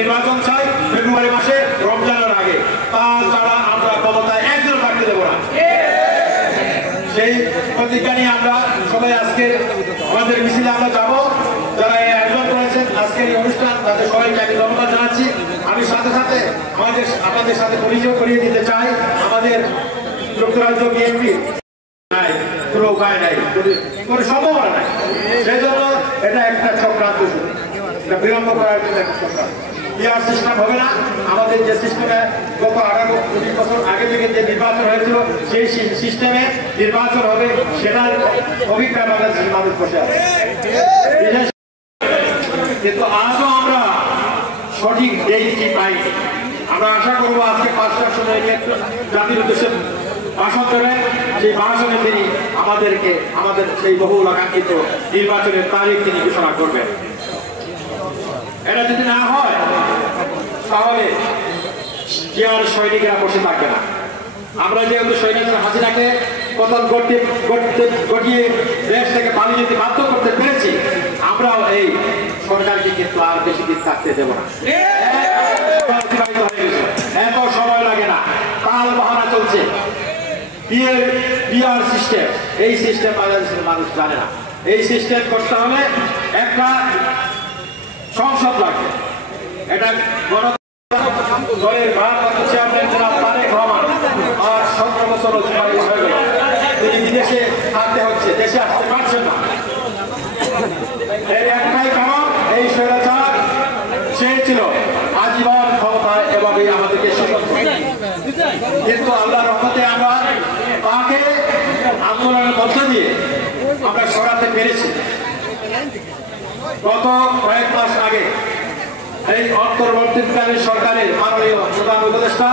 নির্বাচন চাই ফেব্রুয়ারি মাসে রমজানের আগে, তাছাড়া আমরা ক্ষমতায় একজন থাকতে দেবো না। সেই প্রতিজ্ঞা নিয়ে আমরা সবাই আজকে আমাদের মিছিলে আমরা যাবো। যারা এই আয়োজন করেছেন আজকের এই অনুষ্ঠান, তাদের সবাইকে আমি ধন্যবাদ জানাচ্ছি। আমি সাথে সাথে আপনাদের সাথে পরিচয় করিয়ে দিতে চাই, আমাদের যুক্তরাজ্য বিএনপি নাই, কোনো উপায় নাই, কোনো সম্ভাবনা নাই। সেই জন্য এটা একটা চক্রান্ত, এটা বিলম্ব করার জন্য একটা চক্রান্ত। ইয়ার সিস্টেম হবে না। আমাদের যে সিস্টেমে গত 18-20 বছর আগে থেকে যে নির্বাচন হয়েছিল, সেই সিস্টেমে নির্বাচন হবে, সেটার অভিজ্ঞতা বাংলাদেশের মানুষ বসে আছে। কিন্তু আজও আমরা সঠিক ডেটটি পাই। আমরা আশা করবো আজকে 5টার সময় জাতির উদ্দেশ্যে ভাষণ দেবেন। সেই ভাষণে তিনি আমাদের সেই বহুল আকাঙ্ক্ষিত নির্বাচনের তারিখ তিনি ঘোষণা করবেন। এটা যদি না হয় তাহলে জিয়ার সৈনিকরা বসে থাকবে না। আমরা যেহেতু সৈনিকরা হাসিনাকে পতন ঘটিয়ে দেশ থেকে পালিয়ে যেতে বাধ্য করতে পেরেছি, আমরাও এই সরকারকে কিন্তু আর বেশি দিন থাকতে দেব না। এত সময় লাগে না, কাল বাহানা চলছে। বিআর সিস্টেম, এই সিস্টেম বাংলাদেশের মানুষ জানে না। এই সিস্টেম করতে হলে একটা সংসদ লাগবে। এটা দলের ভারপ্রাপ্ত চেয়ারম্যান জনাব তারেক রহমান আর 17 বছর হয়ে গেল তিনি বিদেশে থাকতে হচ্ছে, দেশে আসতে পারছেন না। এর একটাই কারণ, এই স্বৈরাচার চেয়েছিল আজীবন ক্ষমতায় এভাবেই আমাদেরকে শাসন করতে। কিন্তু আল্লাহর রহমতে আমরা তাকে আন্দোলনের মধ্য দিয়ে আমরা সরাতে পেরেছি। গত কয়েক মাস আগে এই অন্তর্বর্তীকালীন সরকারের মাননীয় প্রধান উপদেষ্টা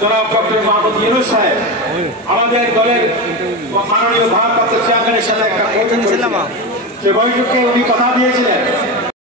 জনাব ডক্টর মাহমুদ ইউনূস সাহেব আমাদের দলের মাননীয় ভারপ্রাপ্ত চেয়ারম্যানের সাথে একটা বৈঠক, সে বৈঠকে উনি কথা দিয়েছিলেন